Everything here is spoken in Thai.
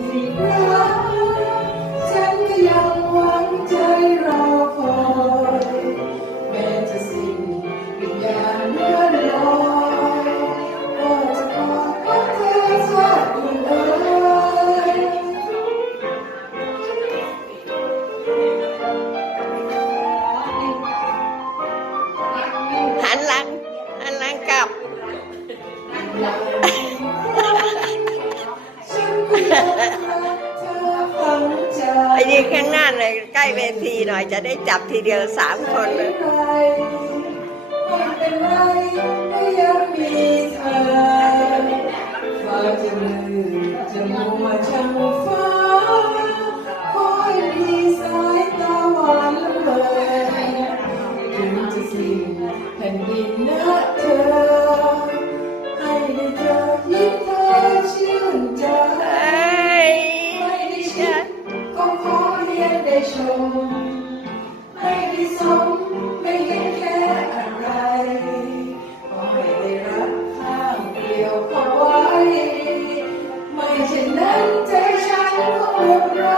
อีกครั้งฉันก็ยังหวังใจรอคอยแม้จะสิ้นวิญญาณเลื่อนลอยก็จะกอดพบเธอชาติอื่นเอ่ยหันหลังหันหลังกลับฉั ยืนข้างหน้าหน่อยใกล้เวทีหน่อยจะได้จับทีเดียวสามคนเลยไม่เป็นเนื้อยมีสายตาหวานละเมอถึงจะสิ้นแผ่นดินนะเธอให้ได้เจอยิ้ม ชม ไม่ได้สมไม่เห็นแค่อะไรขอให้ได้รับข้างเดี่ยวเข้าไว้ ไม่เช่นนั้นใจฉันก็หมดรั